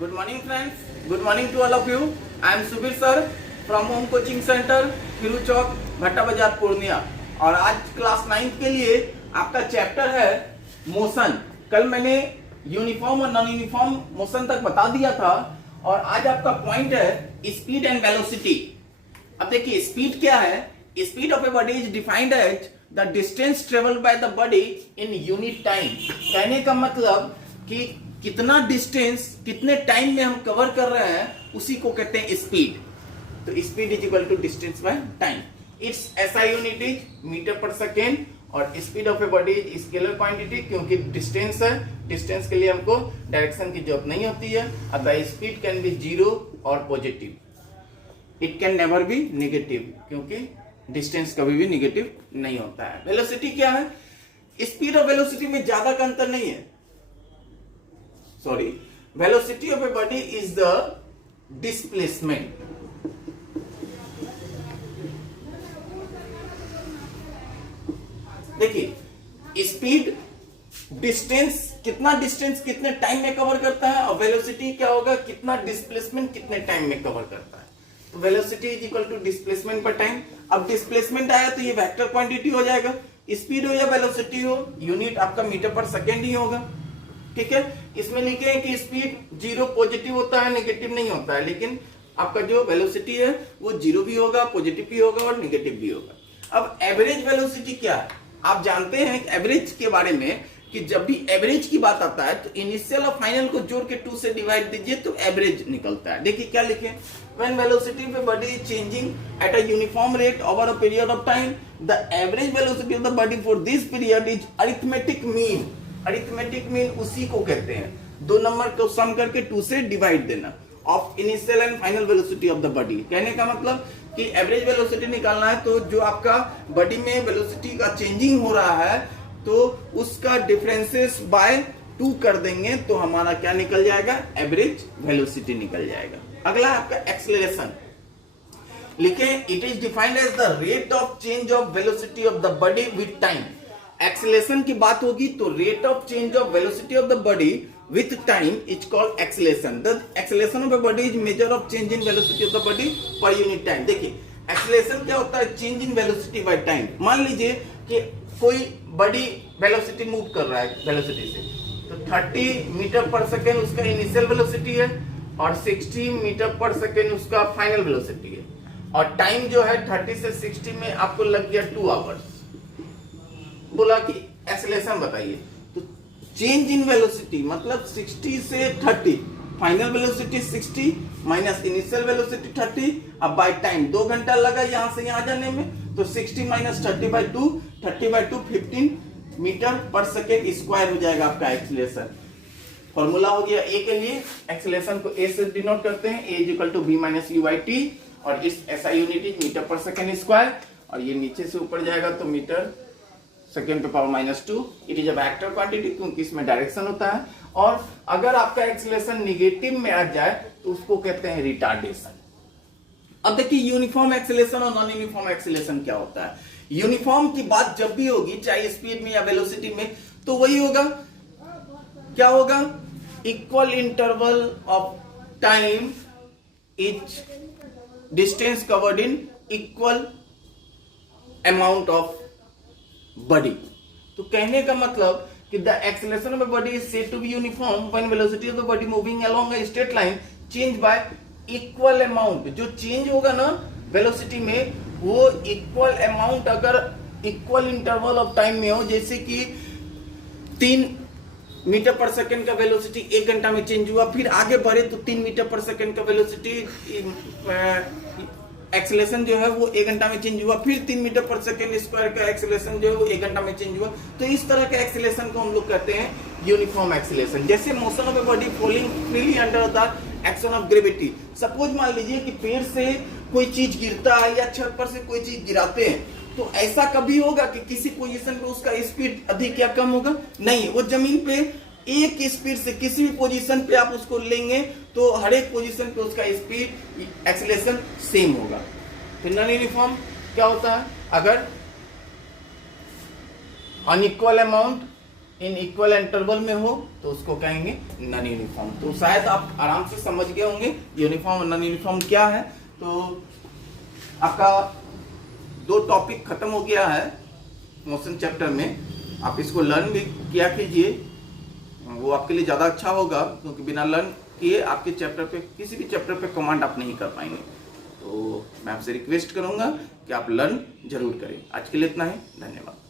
Good morning friends. Good morning to all of you. I am Subir sir from Home Coaching Center, Hiru चौक, भट्टा बाजार, पूर्णिया। और आज class 9th के लिए आपका चैप्टर है मोशन। कल मैंने यूनिफॉर्म और नॉन यूनिफॉर्म मोशन तक बता दिया था और आज आपका पॉइंट है स्पीड एंड वेलोसिटी। अब देखिए स्पीड क्या है। Speed of a body is defined as the distance travelled by the body in unit time. कहने का मतलब कि कितना डिस्टेंस कितने टाइम में हम कवर कर रहे हैं उसी को कहते हैं स्पीड। तो speed is equal to distance by time. It's SI unit is metre per second और speed of a body is scalar quantity. क्योंकि डिस्टेंस है, डिस्टेंस के लिए हमको डायरेक्शन की जरूरत नहीं होती है। अब the speed can be zero और positive, it can never be negative, क्योंकि डिस्टेंस कभी भी नेगेटिव नहीं होता है। वेलोसिटी क्या है? स्पीड और वेलोसिटी में ज्यादा का अंतर नहीं है। Sorry, velocity of a body is the displacement. देखिए स्पीड डिस्टेंस, कितना डिस्टेंस कितने टाइम में कवर करता है, और वेलोसिटी क्या होगा, कितना डिस्प्लेसमेंट कितने टाइम में कवर करता है। तो velocity is equal to displacement per time. अब डिस्प्लेसमेंट आया तो ये वेक्टर क्वांटिटी हो जाएगा। स्पीड हो या वेलोसिटी हो, यूनिट आपका मीटर पर सेकेंड ही होगा। ठीक है, इसमें लिखे हैं कि स्पीड जीरो पॉजिटिव होता है, नेगेटिव नहीं होता है, लेकिन आपका जो वेलोसिटी है वो जीरो भी होगा, पॉजिटिव भी होगा और नेगेटिव भी होगा। अब एवरेज वेलोसिटी क्या है? आप जानते हैं एवरेज के बारे में कि जब भी एवरेज की बात आता है तो इनिशियल और फाइनल को जोड़ के 2 से डिवाइड दीजिए तो एवरेज निकलता है। देखिए क्या लिखे, when velocity of the body is changing at a uniform rate over a period of time, the average velocity of the body for this period is arithmetic mean. Arithmetic mean उसी को कहते हैं, दो नंबर को सम करके 2 से divide देना of initial and final velocity of the body. कहने का मतलब कि एवरेज वेलोसिटी निकालना है तो जो आपका बॉडी में वेलोसिटी का चेंजिंग हो रहा है तो उसका डिफरेंसेस बाय 2 कर देंगे तो हमारा क्या निकल जाएगा, एवरेज वेलोसिटी निकल जाएगा। अगला आपका एक्सेलरेशन। लिखें, it is defined as the rate of change of velocity of the body with time. Acceleration की बात होगी तो rate of change of velocity of the body with time is called acceleration. The acceleration of a body is measure of change in velocity of the body per unit time. देखिए acceleration क्या होता है, change in velocity by time। मान लीजिए कि कोई body velocity move कर रहा है वेलोसिटी से, तो 30 मीटर पर सेकेंड उसका इनिशियल वेलोसिटी है और 60 मीटर पर सेकेंड उसका फाइनल वेलोसिटी है, और टाइम जो है 30 से 60 में आपको लग गया 2 आवर्स। बोला कि एक्सेलरेशन बताइए, चेंज इन वेलोसिटी मतलब 60 से 30, final velocity 60 minus initial velocity 30। अब बाय टाइम 2 घंटा लगा यहां से यहां जाने में, तो 60 minus 30/2, 30/2 15 metre per second square हो जाएगा आपका एक्सेलरेशन। फॉर्मूला हो गया ए के लिए, एक्सेलरेशन को ए से डिनोट करते हैं, A is equal to b minus u/t, और इस SI unit is metre per second square, और ये नीचे से ऊपर जाएगा तो मीटर सेकेंड पे power -2। It is a vector quantity क्योंकि इसमें डायरेक्शन होता है। और अगर आपका एक्सेलरेशन निगेटिव में आ जाए तो उसको कहते हैं रिटार्डेशन। अब देखिए यूनिफॉर्म एक्सेलरेशन और नॉन यूनिफॉर्म एक्सेलरेशन क्या होता है। यूनिफॉर्म की बात जब भी होगी, चाहे स्पीड में या वेलोसिटी में, तो वही होगा, क्या होगा, equal interval of time is distance covered in equal amount of body. तो कहने का मतलब कि the acceleration of a body is said to be uniform when velocity of the body moving along a straight line change by equal amount. जो change होगा ना velocity में वो इक्वल अमाउंट अगर इक्वल इंटरवल ऑफ टाइम में हो, जैसे कि 3 मीटर पर सेकेंड का वेलोसिटी 1 घंटा में चेंज हुआ, फिर आगे बढ़े तो 3 मीटर पर सेकेंड का वेलोसिटी एक्सेलरेशन जो है वो 1 घंटा में चेंज हुआ, फिर 3 मीटर पर सेकेंड स्क्वायर का एक्सेलरेशन जो है वो 1 घंटा में चेंज हुआ। तो इस तरह के एक्सेलरेशन को हम लोग कहते हैं यूनिफॉर्म एक्सेलरेशन। जैसे motion of a body falling freely under the action of gravity. Suppose मान लीजिए कि पेड़ से कोई चीज गिरता है या छत पर से कोई चीज गिराते हैं, तो ऐसा कभी होगा कि किसी पोजीशन पे उसका स्पीड अधिक या कम होगा? नहीं, वो जमीन पे एक स्पीड से किसी भी पोजीशन पे आप उसको लेंगे तो हर एक पोजीशन पे उसका स्पीड एक्सेलरेशन सेम होगा। तो नॉन यूनिफॉर्म क्या होता है, अगर unequal amount in equal interval में हो तो उसको कहेंगे नॉन यूनिफॉर्म। तो शायद आप आराम से समझ गए होंगे यूनिफॉर्म और नॉन यूनिफॉर्म क्या है। तो आपका 2 टॉपिक खत्म हो गया है मोशन चैप्टर में। आप इसको लर्न भी किया कीजिए, वो आपके लिए ज़्यादा अच्छा होगा, क्योंकि बिना लर्न किए आपके चैप्टर पे, किसी भी चैप्टर पे कमांड आप नहीं कर पाएंगे। तो मैं आपसे रिक्वेस्ट करूंगा कि आप लर्न जरूर करें। आज के लिए इतना ही, धन्यवाद।